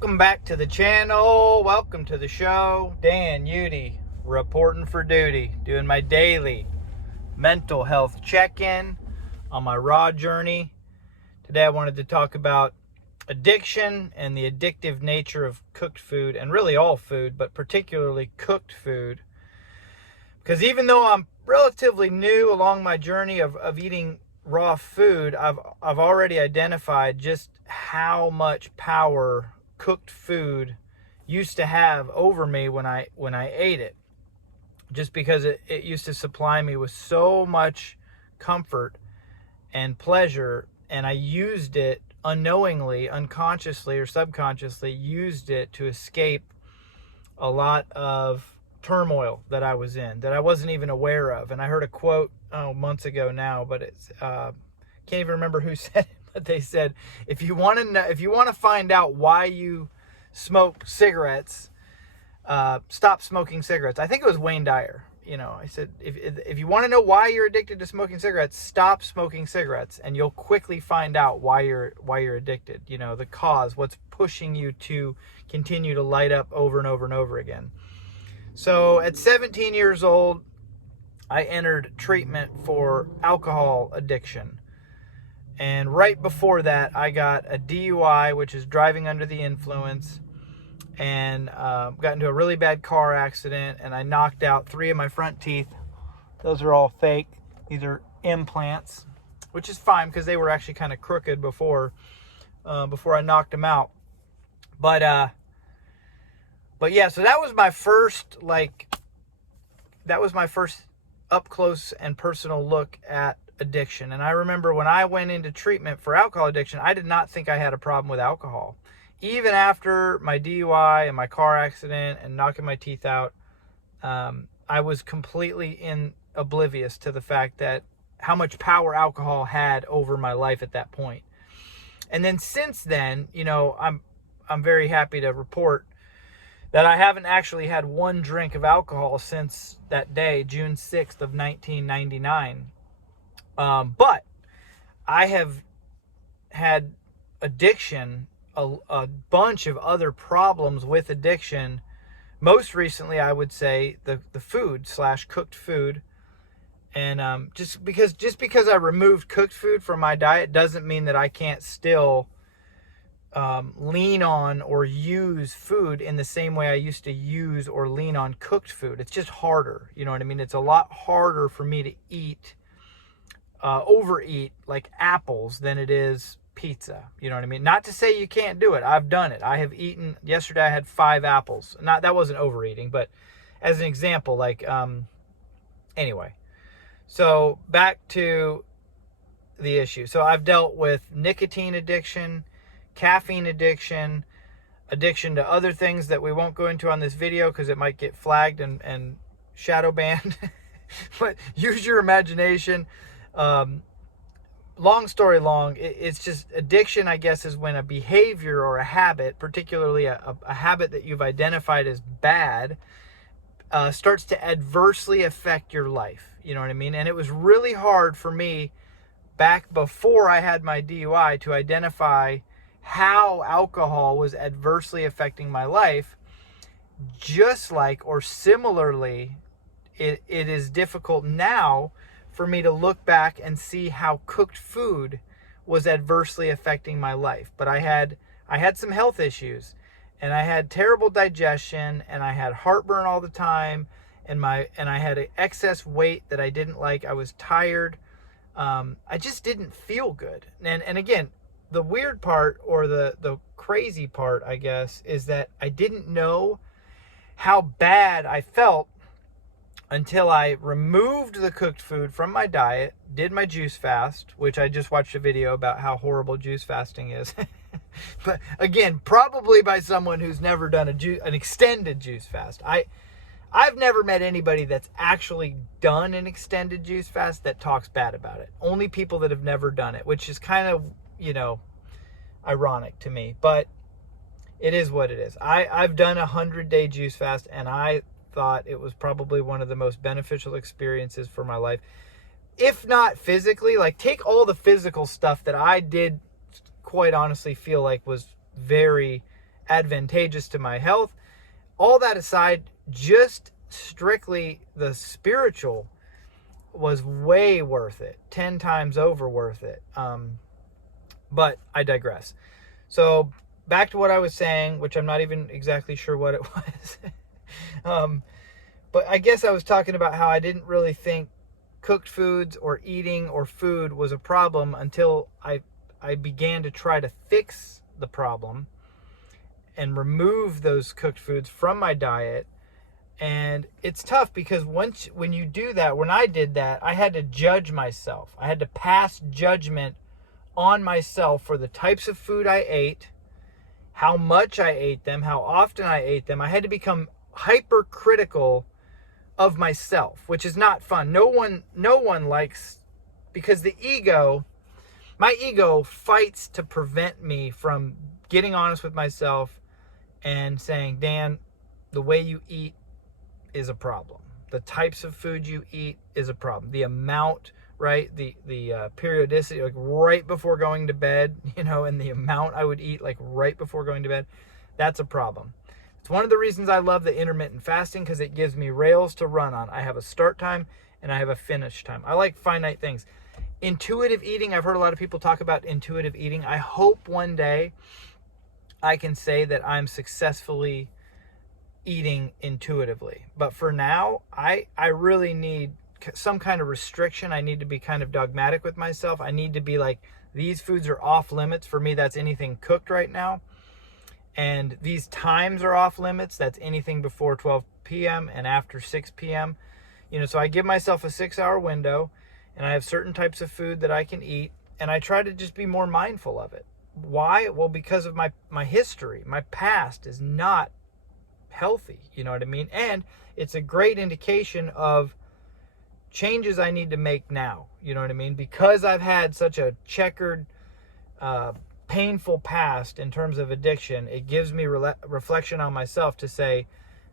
Welcome back to the channel. Welcome to the show. Dan Udy, reporting for duty, doing my daily mental health check-in on my raw journey. Today I wanted to talk about addiction and the addictive nature of cooked food, and really all food, but particularly cooked food. Because even though I'm relatively new along my journey of eating raw food, I've already identified just how much power cooked food used to have over me when I ate it, just because it used to supply me with so much comfort and pleasure, and I used it unknowingly, unconsciously or subconsciously, used it to escape a lot of turmoil that I was in that I wasn't even aware of. And I heard a quote months ago now, but it's can't even remember who said it, but they said, if you want to find out why you smoke cigarettes, stop smoking cigarettes. I think it was Wayne Dyer. I said, if you want to know why you're addicted to smoking cigarettes, stop smoking cigarettes, and you'll quickly find out why you're addicted. The cause, what's pushing you to continue to light up over and over and over again. So at 17 years old, I entered treatment for alcohol addiction. And right before that, I got a DUI, which is driving under the influence, and got into a really bad car accident, and I knocked out 3 of my front teeth. Those are all fake. These are implants, which is fine because they were actually kind of crooked before I knocked them out. But yeah, so that was my first up close and personal look at addiction. And I remember when I went into treatment for alcohol addiction, I did not think I had a problem with alcohol. Even after my DUI and my car accident and knocking my teeth out, I was completely oblivious to the fact that how much power alcohol had over my life at that point. And then since then, I'm very happy to report that I haven't actually had one drink of alcohol since that day, June 6th of 1999. But I have had addiction, a bunch of other problems with addiction. Most recently, I would say the food / cooked food. And just because I removed cooked food from my diet doesn't mean that I can't still lean on or use food in the same way I used to use or lean on cooked food. It's just harder. You know what I mean? It's a lot harder for me to overeat like apples than it is pizza. You know what I mean? Not to say you can't do it. I've done it. I have eaten, yesterday I had 5 apples. That wasn't overeating, but as an example, anyway. So back to the issue. So I've dealt with nicotine addiction, caffeine addiction to other things that we won't go into on this video because it might get flagged and shadow banned. But use your imagination. Long story long, it's just addiction, I guess, is when a behavior or a habit, particularly a habit that you've identified as bad, starts to adversely affect your life. You know what I mean? And it was really hard for me back before I had my DUI to identify how alcohol was adversely affecting my life. Just like, or similarly, it is difficult now for me to look back and see how cooked food was adversely affecting my life. But I had some health issues, and I had terrible digestion, and I had heartburn all the time, and I had excess weight that I didn't like. I was tired. I just didn't feel good. And again, the weird part, or the crazy part, I guess, is that I didn't know how bad I felt until I removed the cooked food from my diet, did my juice fast, which I just watched a video about how horrible juice fasting is. But again, probably by someone who's never done an extended juice fast. I've never met anybody that's actually done an extended juice fast that talks bad about it. Only people that have never done it, which is kind of, ironic to me. But it is what it is. I've done a 100-day juice fast, and I thought it was probably one of the most beneficial experiences for my life. If not physically, take all the physical stuff that I did, quite honestly feel like was very advantageous to my health. All that aside, just strictly the spiritual was way worth it, 10 times over worth it. But I digress. So back to what I was saying, which I'm not even exactly sure what it was. But I guess I was talking about how I didn't really think cooked foods or eating or food was a problem until I began to try to fix the problem and remove those cooked foods from my diet. And it's tough because when you do that, when I did that, I had to judge myself. I had to pass judgment on myself for the types of food I ate, how much I ate them, how often I ate them. I had to become hypercritical of myself, which is not fun. No one likes, because my ego fights to prevent me from getting honest with myself and saying, Dan, the way you eat is a problem. The types of food you eat is a problem. The amount, right? The periodicity, like right before going to bed, and the amount I would eat like right before going to bed, that's a problem. It's one of the reasons I love the intermittent fasting, because it gives me rails to run on. I have a start time and I have a finish time. I like finite things. Intuitive eating, I've heard a lot of people talk about intuitive eating. I hope one day I can say that I'm successfully eating intuitively. But for now, I really need some kind of restriction. I need to be kind of dogmatic with myself. I need to be like, these foods are off limits. For me, that's anything cooked right now. And these times are off limits. That's anything before 12 p.m. and after 6 p.m. So I give myself a 6-hour window, and I have certain types of food that I can eat, and I try to just be more mindful of it. Why? Well, because of my history. My past is not healthy, you know what I mean? And it's a great indication of changes I need to make now, you know what I mean? Because I've had such a checkered, painful past in terms of addiction, it gives me reflection on myself to say,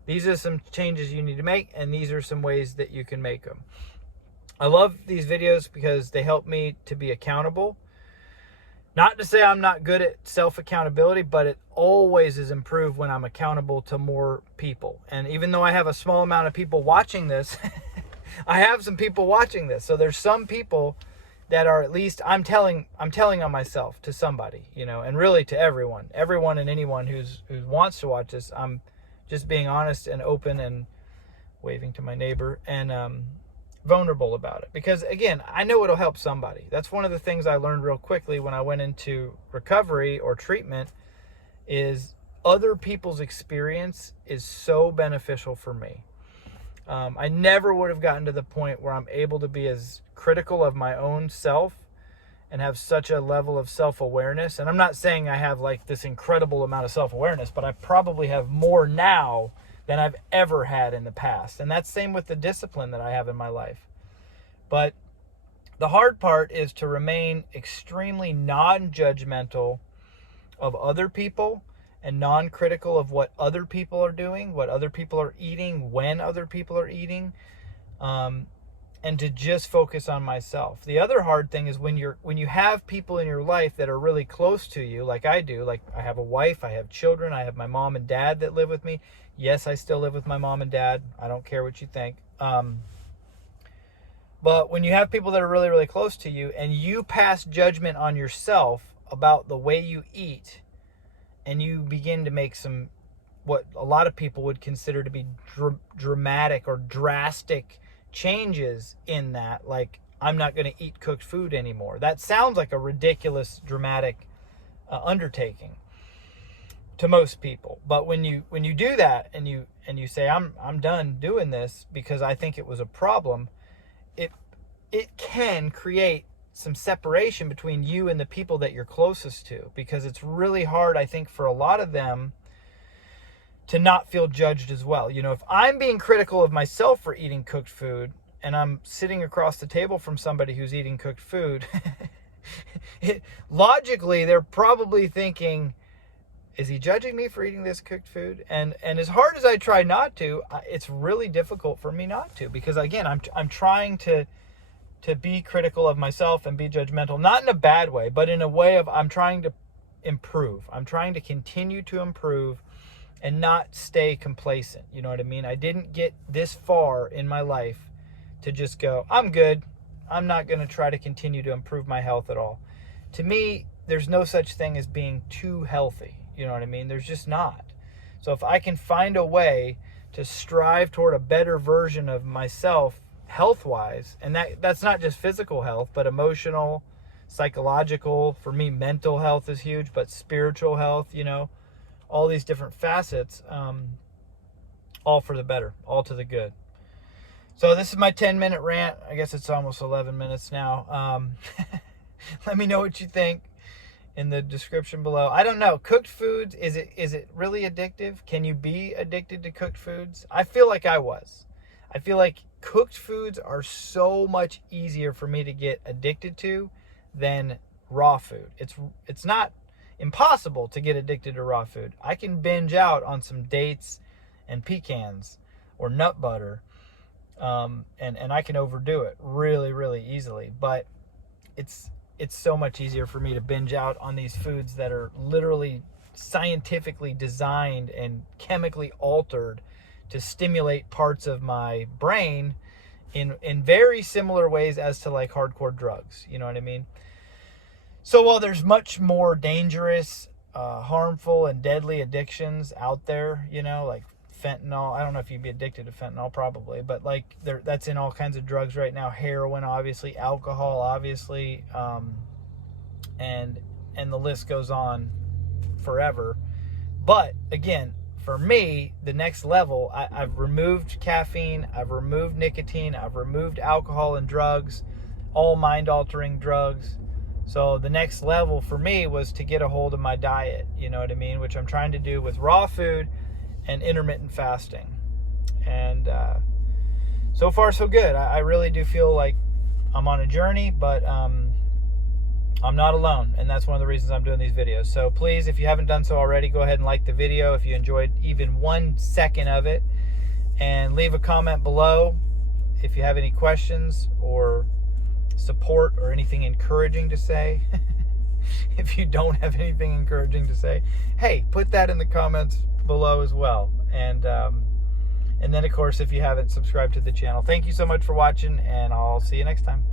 these are some changes you need to make, and these are some ways that you can make them. I love these videos because they help me to be accountable. Not to say I'm not good at self-accountability, but it always is improved when I'm accountable to more people. And even though I have a small amount of people watching this, I have some people watching this. So there's some people that are, at least I'm telling on myself to somebody, and really to everyone and anyone who wants to watch this. I'm just being honest and open and waving to my neighbor and vulnerable about it, because again, I know it'll help somebody. That's one of the things I learned real quickly when I went into recovery or treatment, is other people's experience is so beneficial for me. I never would have gotten to the point where I'm able to be as critical of my own self and have such a level of self-awareness. And I'm not saying I have like this incredible amount of self-awareness, but I probably have more now than I've ever had in the past. And that's same with the discipline that I have in my life. But the hard part is to remain extremely non-judgmental of other people and non-critical of what other people are doing, what other people are eating, when other people are eating, and to just focus on myself. The other hard thing is when you have people in your life that are really close to you, like I do. Like I have a wife, I have children, I have my mom and dad that live with me. Yes, I still live with my mom and dad. I don't care what you think. But when you have people that are really, really close to you and you pass judgment on yourself about the way you eat, and you begin to make some, what a lot of people would consider to be dramatic or drastic changes in that, like, I'm not going to eat cooked food anymore. That sounds like a ridiculous, dramatic undertaking to most people. But when you do that and you say, I'm done doing this because I think it was a problem, it can create some separation between you and the people that you're closest to, because it's really hard, I think, for a lot of them to not feel judged as well. If I'm being critical of myself for eating cooked food and I'm sitting across the table from somebody who's eating cooked food, logically, they're probably thinking, is he judging me for eating this cooked food? And as hard as I try not to, it's really difficult for me not to, because again, I'm trying to be critical of myself and be judgmental, not in a bad way, but in a way of I'm trying to improve. I'm trying to continue to improve and not stay complacent. You know what I mean? I didn't get this far in my life to just go, I'm good. I'm not going to try to continue to improve my health at all. To me, there's no such thing as being too healthy. You know what I mean? There's just not. So if I can find a way to strive toward a better version of myself health-wise, and that's not just physical health, but emotional, psychological, for me, mental health is huge, but spiritual health, all these different facets, all for the better, all to the good. So this is my 10-minute rant. I guess it's almost 11 minutes now. Let me know what you think in the description below. I don't know. Cooked foods, is it really addictive? Can you be addicted to cooked foods? I feel like I was. I feel like cooked foods are so much easier for me to get addicted to than raw food. It's not impossible to get addicted to raw food. I can binge out on some dates and pecans or nut butter, and I can overdo it really, really easily. But it's so much easier for me to binge out on these foods that are literally scientifically designed and chemically altered to stimulate parts of my brain in very similar ways as to like hardcore drugs. You know what I mean? So while there's much more dangerous, harmful, and deadly addictions out there, like fentanyl. I don't know if you'd be addicted to fentanyl, probably, but like that's in all kinds of drugs right now. Heroin, obviously, alcohol, obviously, and the list goes on forever. But again, for me, the next level, I've removed caffeine, I've removed nicotine, I've removed alcohol and drugs, all mind-altering drugs. So the next level for me was to get a hold of my diet, you know what I mean, which I'm trying to do with raw food and intermittent fasting. And so far so good. I really do feel like I'm on a journey, but I'm not alone, and that's one of the reasons I'm doing these videos. So please, if you haven't done so already, go ahead and like the video if you enjoyed even 1 second of it, and leave a comment below if you have any questions or support or anything encouraging to say. If you don't have anything encouraging to say, hey, put that in the comments below as well. And then, of course, if you haven't subscribed to the channel, thank you so much for watching, and I'll see you next time.